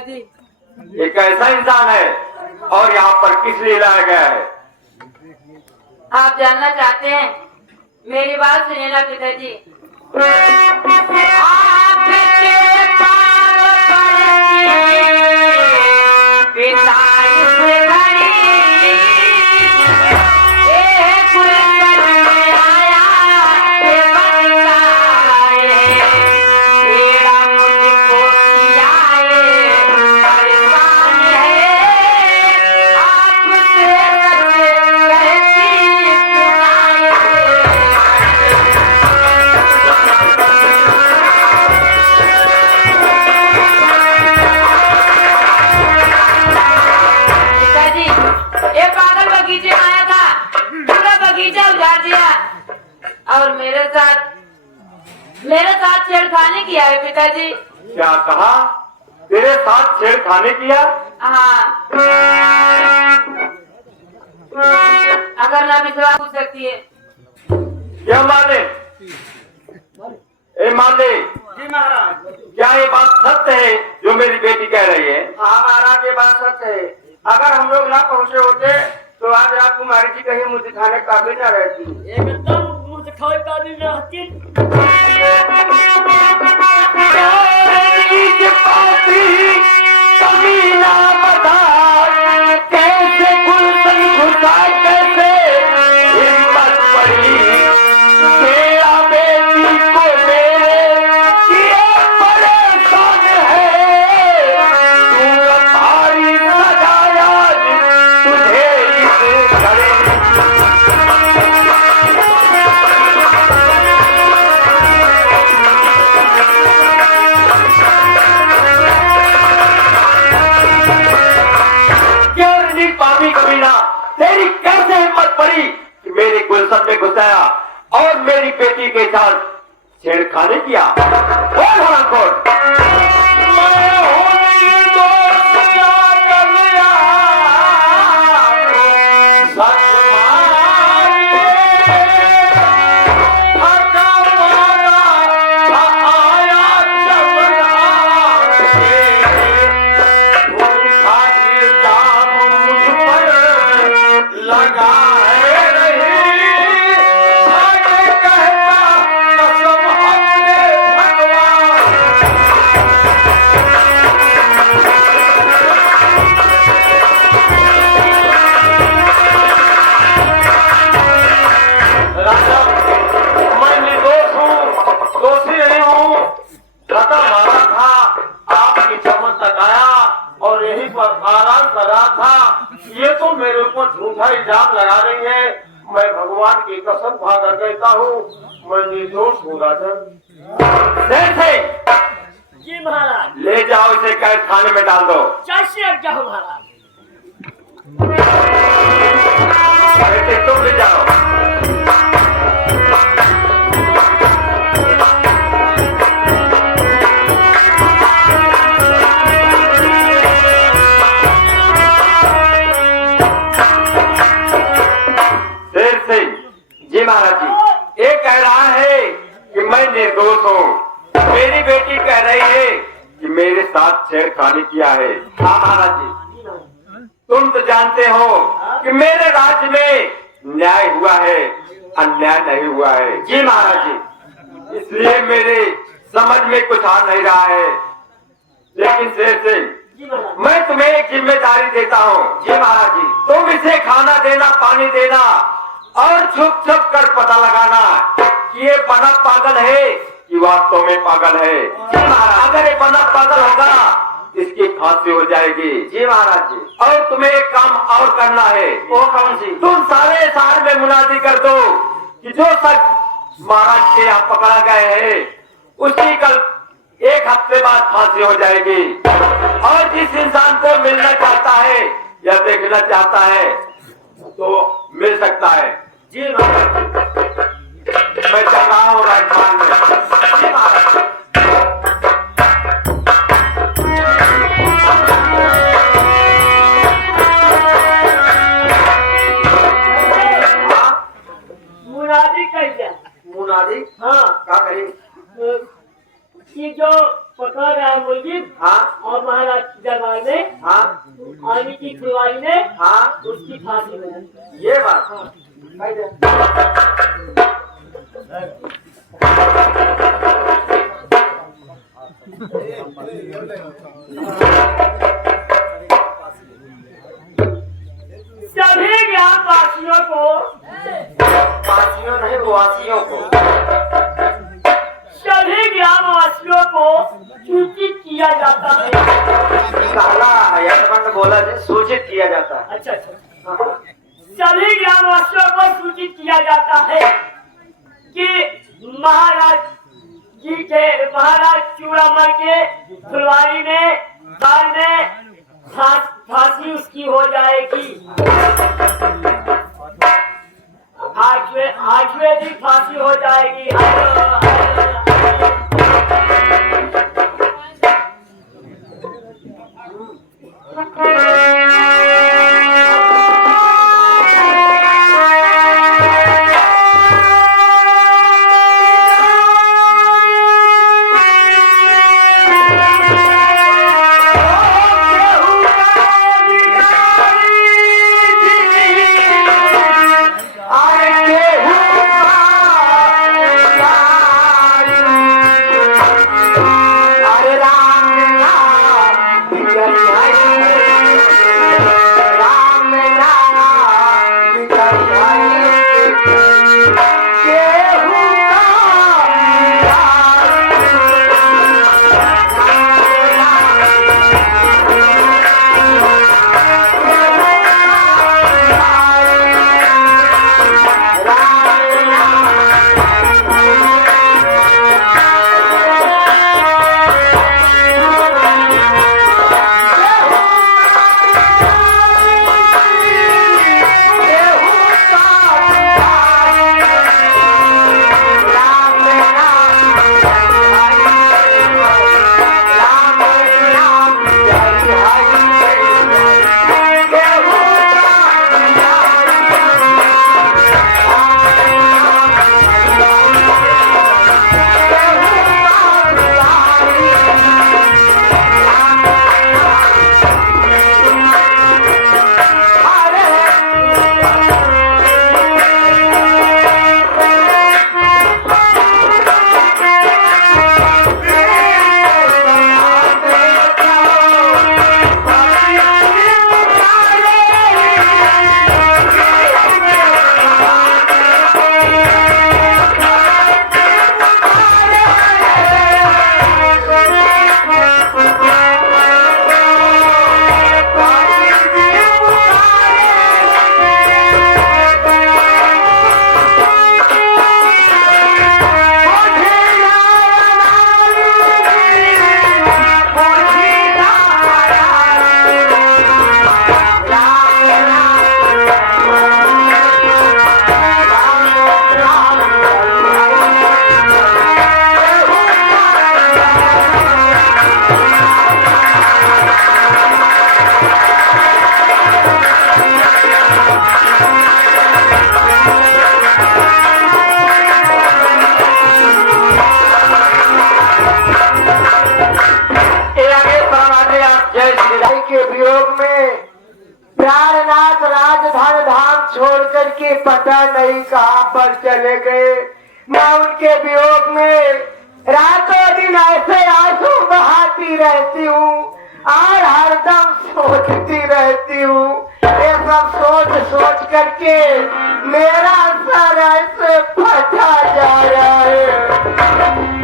पिताजी। ये कैसा इंसान है और यहाँ पर किस लिए लाया गया है? आप जानना चाहते हैं? मेरी बात सुनिए ना पिताजी। और मेरे साथ छेड़खानी किया है पिताजी। क्या कहा? तेरे साथ छेड़खानी किया? हाँ। अगर ना विश्वास हो सकती है। क्या माले? ए माले। जी महाराज। क्या ये बात सत्य है जो मेरी बेटी कह रही है? हाँ महाराज, ये बात सच है। अगर हम लोग ना पहुँचे होते तो आज राजकुमारी जी कहीं मुझे दिखाने काबिल न रहती। एकदम मुझे दिखाने काबिल न रहती। कैसे गुलशन घुसा, कैसे हिम्मत पड़ी मेरा बेटी को मेरे ये परेशान है। तू भारी सजाया तुझे इस घरे। तेरी कैसे हिम्मत पड़ी कि मेरी गुलशन में घुसाया और मेरी बेटी के साथ छेड़खानी किया? कौन होना कौन? आराम कर रहा था। ये तो मेरे ऊपर झूठा इल्जाम लगा रही है। मैं भगवान की कसम खाकर कहता हूँ मैं निर्दोष हूँ राजन। जी महाराज। ले जाओ इसे कैद खाने में डाल दो। कैसे अब जाओ महाराज? बेटे तुम ले जाओ। जी महाराज जी, ये कह रहा है कि मैं निर्दोष हूँ। मेरी बेटी कह रही है कि मेरे साथ छेड़खानी किया है। हाँ महाराज जी, तुम तो जानते हो कि मेरे राज्य में न्याय हुआ है, अन्याय नहीं हुआ है। जी महाराज जी, इसलिए मेरे समझ में कुछ आ नहीं रहा है। लेकिन शेर सिंह, मैं तुम्हें एक जिम्मेदारी देता हूँ। जी महाराज जी, तुम इसे खाना देना, पानी देना और छुप छुप कर पता लगाना कि ये बना पागल है कि वास्तव में पागल है। जी महाराज, अगर ये बना पागल होगा इसकी फांसी हो जाएगी। जी महाराज जी, और तुम्हें एक काम और करना है। वो कौन सी? तुम सारे शहर में मुनादी कर दो कि जो शख्स महाराज के यहाँ पकड़ा गए है उसकी कल 1 हफ्ते बाद फांसी हो जाएगी। और जिस इंसान को मिलना चाहता है या देखना चाहता है तो मिल सकता है। जी महाराज, मैं चल रहा हूँ राजस्थान में। जी महाराज। मुनादी कैसे? मुनादी? हाँ, क्या करें? ये जो पकड़ रहा है मुर्गी हाँ और महाराज की दरबार में हाँ आने की फुलवारी ने हाँ उसकी फांसी बनी। ये बात हाँ। सभी ग्रामवासियों को वासियों नहीं वासियों को सभी ग्रामवासियों को सूचित किया जाता है। काला यशवंत बोला जी सूचित किया जाता है। अच्छा अच्छा। सभी ग्रामवासियों को सूचित किया जाता है कि महाराज जी के महाराज चूड़ामल के फुलवारी में बाल में फांसी उसकी हो जाएगी। 8वें दिन फांसी हो जाएगी। के वियोग में प्राणनाथ राजधान धाम छोड़ करके पता नहीं कहाँ पर चले गए। मैं उनके वियोग में रातों दिन ऐसे आंसू बहाती रहती हूँ और हरदम सोचती रहती हूँ। ये सब सोच सोच करके मेरा सर ऐसे फटा जा रहा है,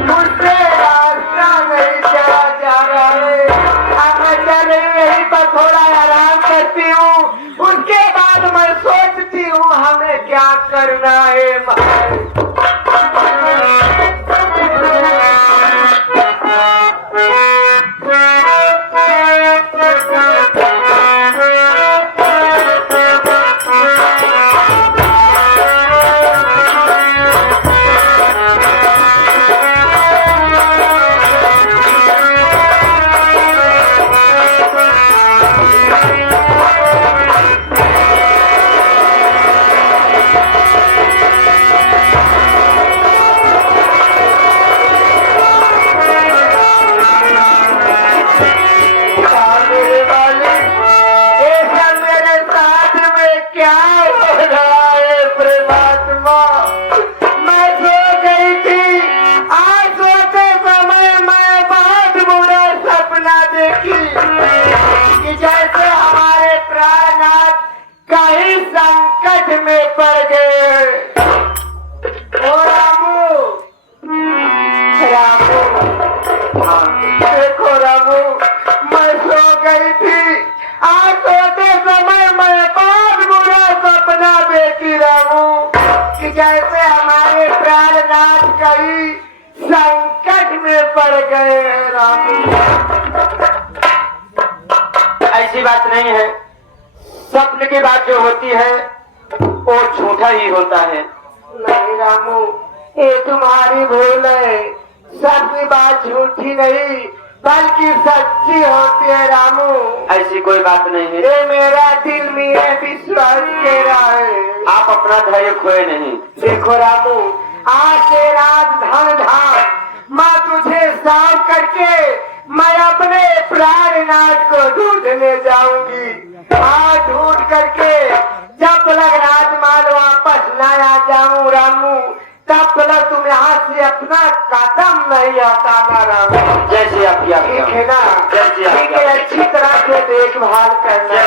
मुझसे रास्ता नहीं चला जा रहा है। अब मैं चल यहीं पर थोड़ा आराम करती हूँ, उसके बाद मैं सोचती हूँ हमें क्या करना है। देखती रहूं कि जैसे हमारे प्राणनाथ कई संकट में पड़ गए हैं रामू। ऐसी बात नहीं है, स्वप्न की बात जो होती है वो झूठा ही होता है। नहीं रामू, ये तुम्हारी भूल है, सबकी बात झूठी नहीं बल्कि सच्ची होती है रामू। ऐसी कोई बात नहीं है, ये मेरा दिल में ये विश्वास कह रहा है। आप अपना धैर्य खोए नहीं। देखो रामू, आज से रात धन धाम मैं तुझे साफ करके मैं अपने प्राणनाथ को ढूंढने जाऊंगी। आज ढूंढ करके जब तक राजमाल वापस न आ जाऊं रामू, तब तक तुम यहाँ से अपना कदम नहीं हटाना रामू। जैसे आप ठीक है ना? जैसे आप ठीक है, अच्छी तरह से देखभाल करना।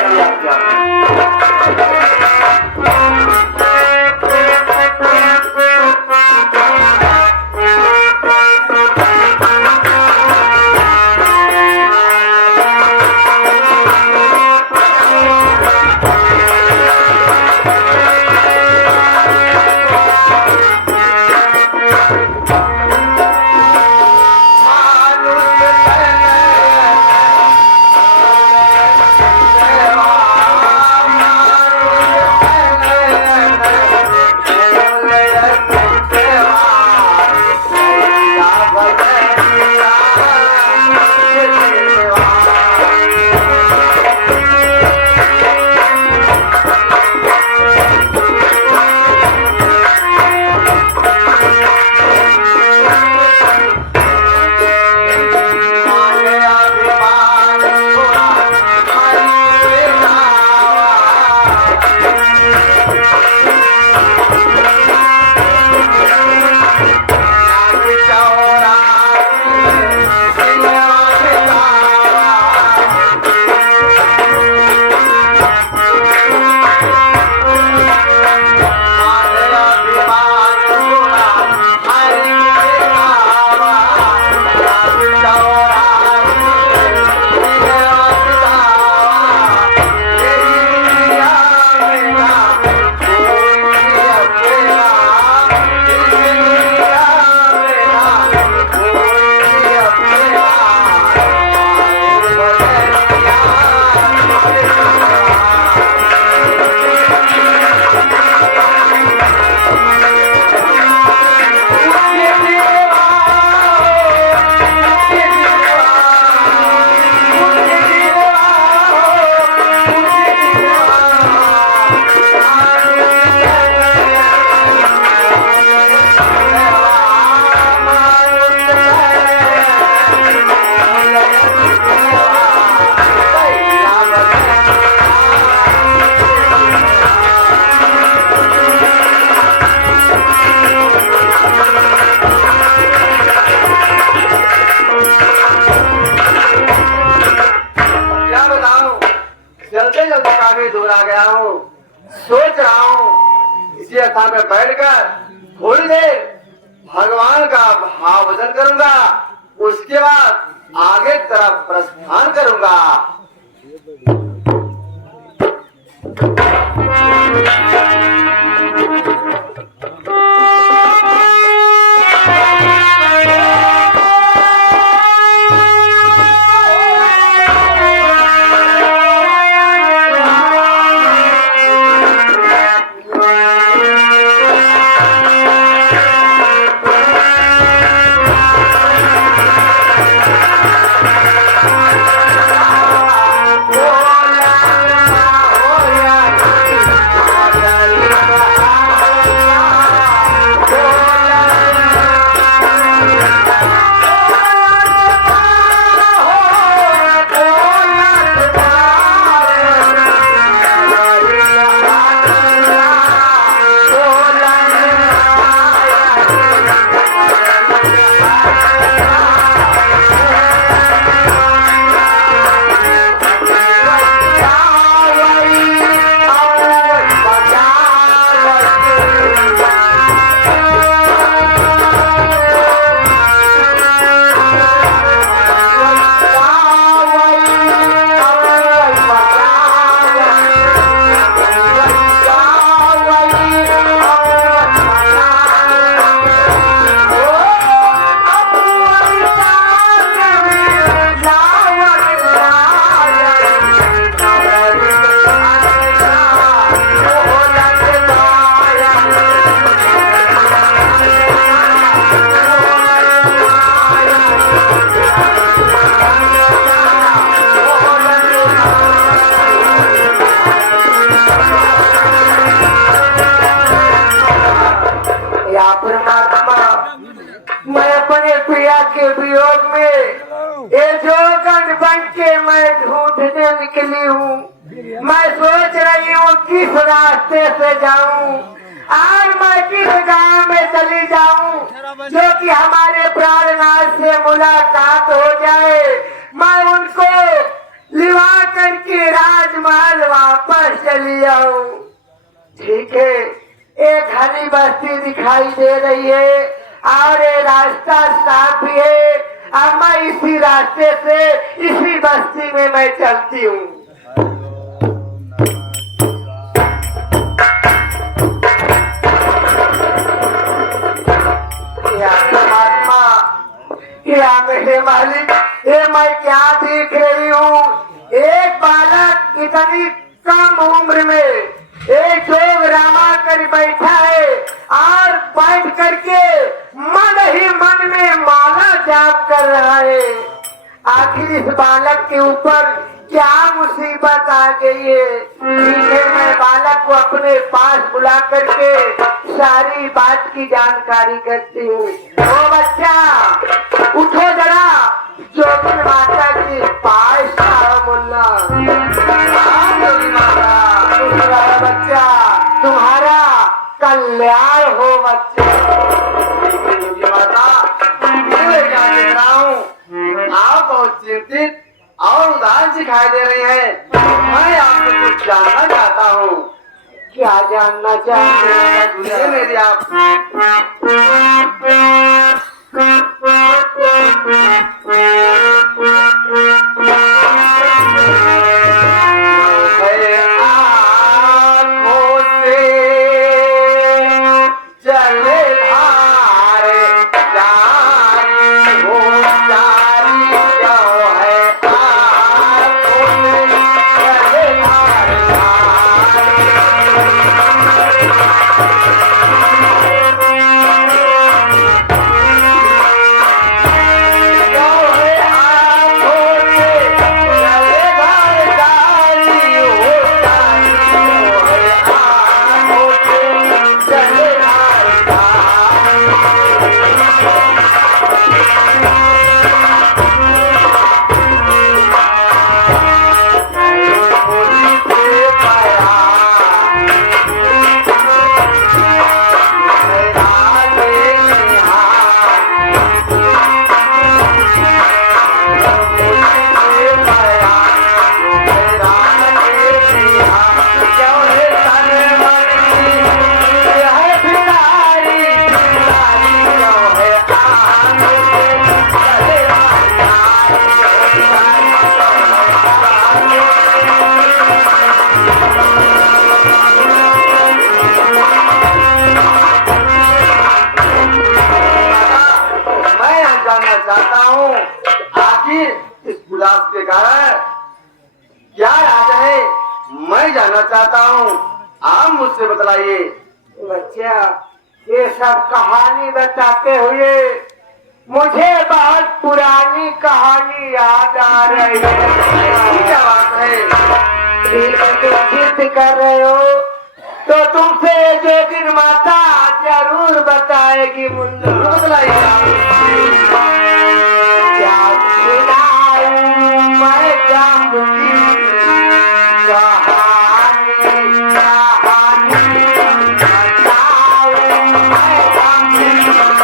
सोच रहा हूँ इसी स्थान में बैठकर थोड़ी देर भगवान का भाव भजन करूंगा, उसके बाद आगे तरफ प्रस्थान करूंगा। परमात्मा, मैं अपने प्रिया के वियोग में ये जोगन बन के मैं ढूंढने निकली हूँ। मैं सोच रही हूँ किस रास्ते से जाऊँ, आज मैं किस गांव में चली जाऊँ जो कि हमारे प्राणनाथ से मुलाकात हो जाए, मैं उनको लिवा करके राजमहल वापस चली आऊँ। ठीक है, एक घनी बस्ती दिखाई दे रही है और ये रास्ता साफ भी है। अब मैं इसी रास्ते से इसी बस्ती में मैं चलती हूँ। या परमात्मा, या मेरे मालिक, ये मैं क्या देख रही हूँ? एक बालक इतनी कम उम्र में एक जोग रामा कर बैठा है और बैठ करके मन ही मन में माला जाप कर रहा है। आखिर इस बालक के ऊपर क्या मुसीबत आ गई है? ठीक है, मैं बालक को अपने पास बुला करके सारी बात की जानकारी करती हूँ। ओ बच्चा, उठो जरा, जोगिन माता की पास आओ। मुन्ना, जोगिन माता, बच्चा, तुम्हारा कल्याण हो बच्चा। माता, मैं क्या देख रहा हूँ? आप बहुत चिंतित और उदास दिखाई दे रही हैं। मैं आपसे कुछ जानना चाहता हूँ। क्या जानना चाहते हैं? सुनिए मेरी आप। चाहता हूँ आखिर इस उदास के कारण क्या राज है, मैं जानना चाहता हूँ। आप मुझसे बतलाइए। बच्चा, ये सब कहानी बताते हुए मुझे बहुत पुरानी कहानी याद आ रही है। क्या बात है? ठीक है, तुम जिद कर रहे हो तो तुमसे जोगिन माता जरूर बताएगी। मुन्ना, बतलाइए आप। क्या सुनाऊं मैं गम की कहानी, कहानी बताऊं मैं गम की कहानी।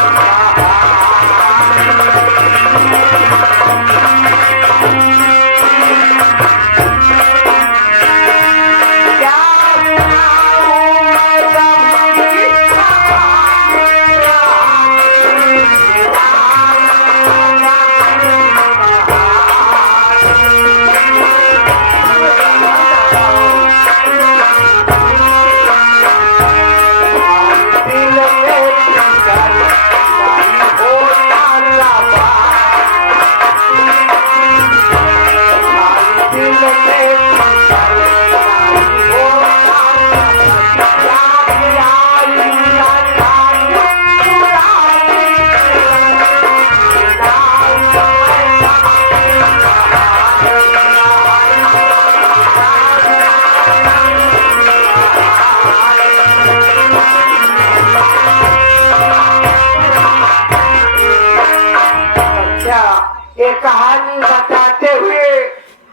कहानी बताते हुए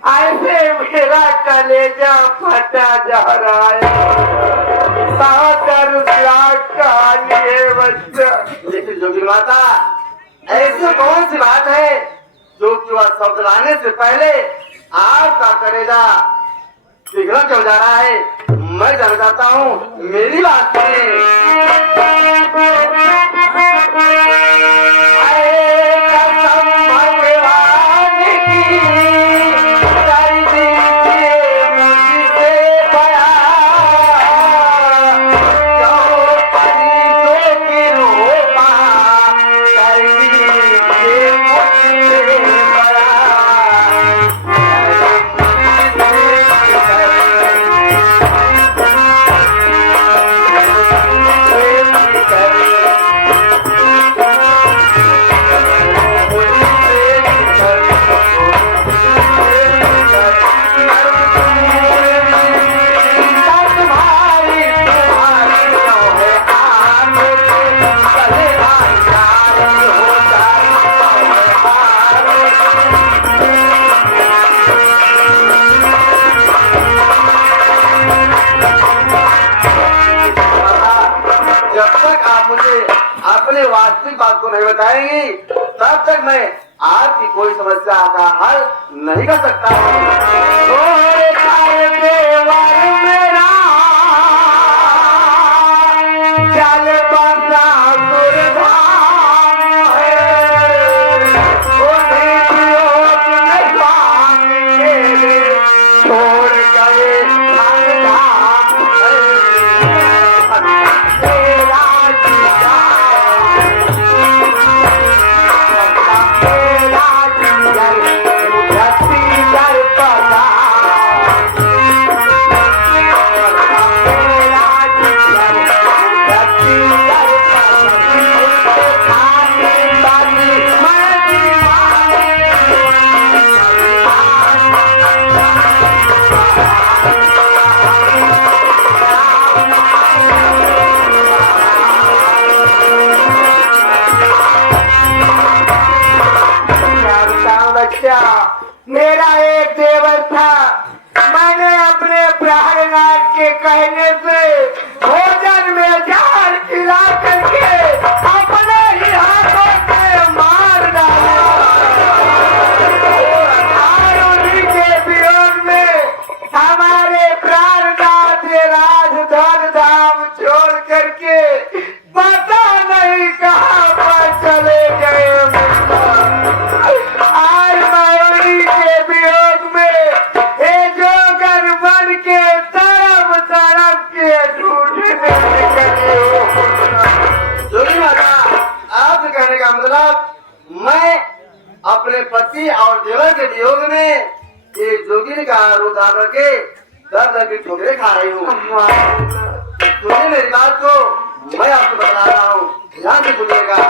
ऐसे मेरा कलेजा फटा जा रहा है। बहुत दर्दनाक कहानी है बच्चा। लेकिन जोगी माता, ऐसी कौन सी बात है जो कि वह शब्द लाने से पहले आपका कलेजा पिघल क्यों जा रहा है? मैं जानना चाहता हूँ, मेरी बात अपने वास्तविक बात को नहीं बताएंगी, तब तक मैं आपकी कोई समस्या का हल नहीं कर सकता मेरा एक देवर था, मैंने अपने प्राणनाथ के कहने से भोजन में जहर खिला करके अपने ही हाथों से मार डाला। और उन्हीं के वियोग में हमारे प्राणनाथ राजधन धाम छोड़ करके पता नहीं कहाँ पर चले गए। मतलब मैं अपने पति और देवर के वियोग में एक जोगिनी का रूप धारण करके दर्द की ठोकरें खा रही हूँ। सुनिए मेरी बात को, मैं आपको बता रहा हूँ, ध्यान से सुनिएगा।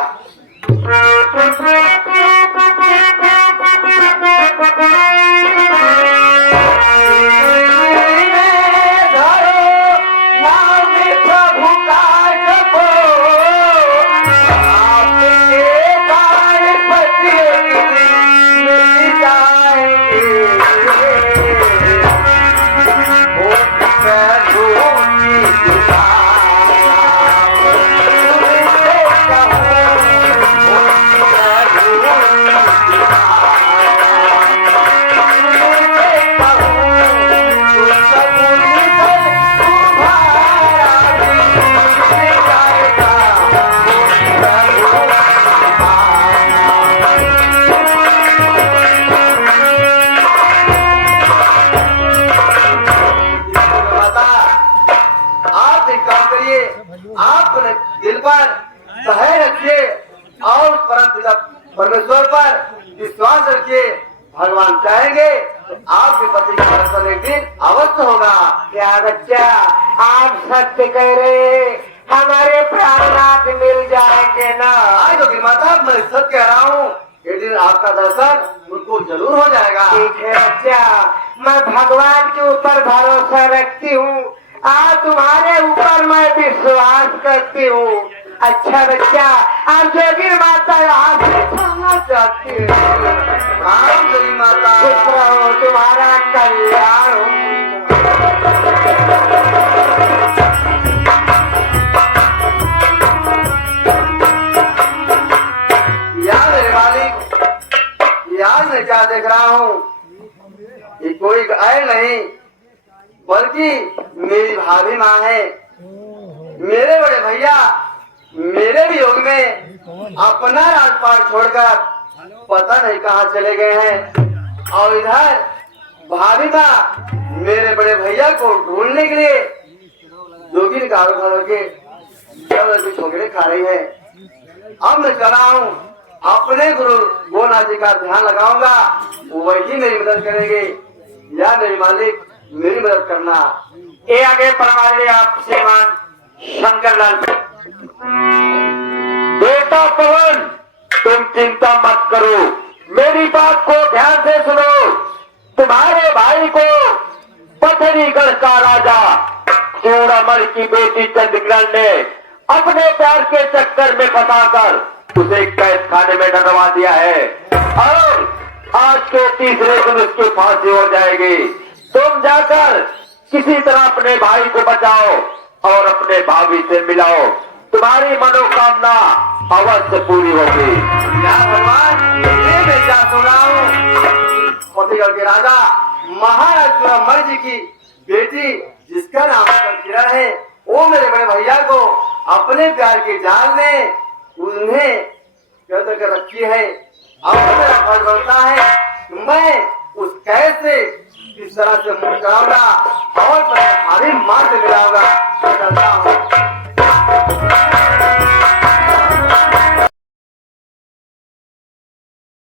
दिल पर धैर्य रखिए और परमेश्वर पर विश्वास रखिए। भगवान चाहेंगे तो आपके पति का दर्शन एक दिन अवश्य होगा। क्या बच्चा, आप सत्य कह रहे, हमारे प्राणनाथ मिल जाएंगे ना? आज तो माता, मैं सच कह रहा हूँ, एक दिन आपका दर्शन उनको जरूर हो जाएगा। ठीक है बच्चा, मैं भगवान के ऊपर भरोसा रखती हूँ, आज तुम्हारे ऊपर मैं विश्वास करती हूँ। अच्छा बच्चा, आप जोगी माता आप खाना चाहती है। हाँ जोगी माता, खुश रहो, तुम्हारा कल्याण हो। यार मेरे मालिक, यार मैं क्या देख रहा हूँ, ये कोई आए नहीं बल्कि मेरी भाभी माँ है। मेरे बड़े भैया मेरे वियोग में अपना राजपाट छोड़कर पता नहीं कहाँ चले गए हैं, और इधर भाभी माँ मेरे बड़े भैया को ढूंढने के लिए जोगी ने कारो खा के सब छोकरे खा रही है। अब मैं चला हूँ, अपने गुरु गोनाथ जी का ध्यान लगाऊंगा, वही मेरी मदद करेंगे। या मेरे मालिक मेरी मदद करना। ये आगे फरमाए ले आप श्रीमान शंकरलाल। बेटा पवन, तुम चिंता मत करो, मेरी बात को ध्यान से सुनो। तुम्हारे भाई को पथरीगढ़ का राजा चूड़ामल की बेटी चंद्रग्रहण ने अपने प्यार के चक्कर में फंसाकर उसे कैद खाने में डलवा दिया है, और आज के तीसरे दिन उसकी फांसी हो जाएगी। तुम जाकर किसी तरह अपने भाई को बचाओ और अपने भाभी से मिलाओ, तुम्हारी मनोकामना अवश्य पूरी होगी। या भगवान, ये मैं क्या सुन रहा हूँ, पथरीगढ़ के राजा महाराज चूड़ामल जी की बेटी जिसका नाम किरण है, वो मेरे बड़े भैया को अपने प्यार के जाल में उन्हें कैद कर रखी है। अब मेरा फर्ज बनता है कि मैं उस कैद से किस तरह से मुक्त कराऊंगा और अपने भाभी माँ से मिलाऊंगा। चलता हूँ।